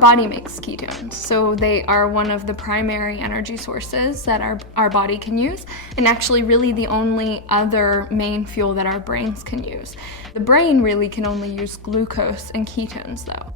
body makes ketones, so they are one of the primary energy sources that our body can use, and actually really the only other main fuel that our brains can use. The brain really can only use glucose and ketones though,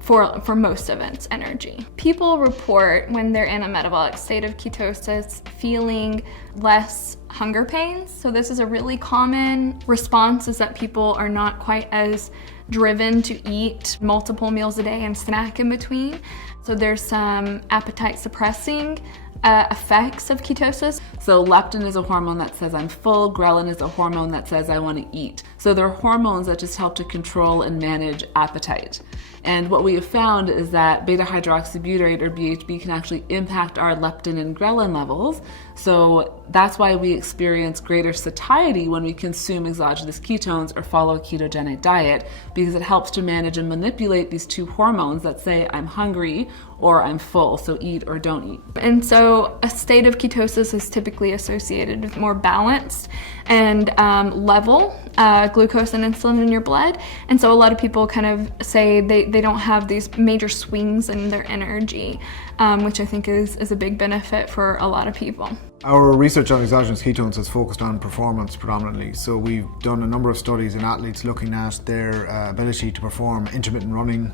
for most of its energy. People report when they're in a metabolic state of ketosis feeling less hunger pains. So this is a really common response, is that people are not quite as driven to eat multiple meals a day and snack in between. So there's some appetite suppressing effects of ketosis. So leptin is a hormone that says I'm full, ghrelin is a hormone that says I want to eat. So they're hormones that just help to control and manage appetite. And what we have found is that beta hydroxybutyrate, or BHB, can actually impact our leptin and ghrelin levels. So that's why we experience greater satiety when we consume exogenous ketones or follow a ketogenic diet, because it helps to manage and manipulate these two hormones that say I'm hungry or I'm full, so eat or don't eat. And so a state of ketosis is typically associated with more balanced and level glucose and insulin in your blood. And so a lot of people kind of say they don't have these major swings in their energy, which I think is a big benefit for a lot of people. Our research on exogenous ketones has focused on performance predominantly. So we've done a number of studies in athletes looking at their ability to perform intermittent running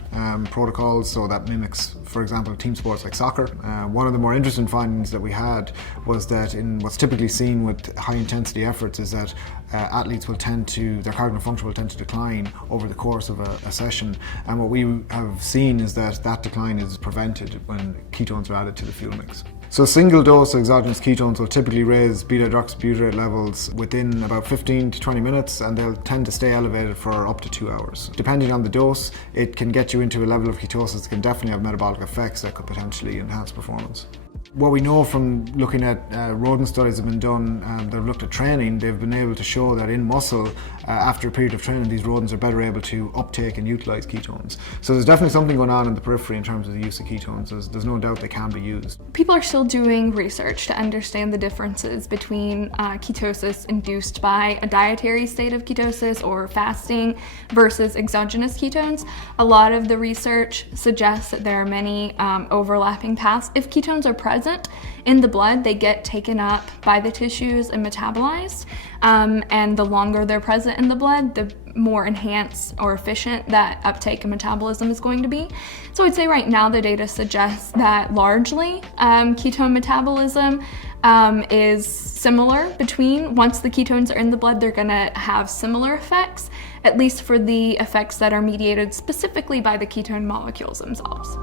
protocols. So that mimics, for example, team sports like soccer. One of the more interesting findings that we had was that in what's typically seen with high intensity efforts is that athletes will tend to, their cognitive function will tend to decline over the course of a session. And what we have seen is that decline is prevented when ketones are added to the fuel mix. So a single dose of exogenous ketones will typically raise beta hydroxybutyrate levels within about 15 to 20 minutes, and they'll tend to stay elevated for up to 2 hours. Depending on the dose, it can get you into a level of ketosis that can definitely have metabolic effects that could potentially enhance performance. What we know from looking at rodent studies that have been done that have looked at training, they've been able to show that in muscle, after a period of training, these rodents are better able to uptake and utilize ketones. So there's definitely something going on in the periphery in terms of the use of ketones. There's no doubt they can be used. People are still doing research to understand the differences between ketosis induced by a dietary state of ketosis or fasting versus exogenous ketones. A lot of the research suggests that there are many overlapping paths. If ketones are present in the blood, they get taken up by the tissues and metabolized, and the longer they're present in the blood, the more enhanced or efficient that uptake and metabolism is going to be. So I'd say right now the data suggests that largely ketone metabolism is similar between, once the ketones are in the blood, they're gonna have similar effects, at least for the effects that are mediated specifically by the ketone molecules themselves.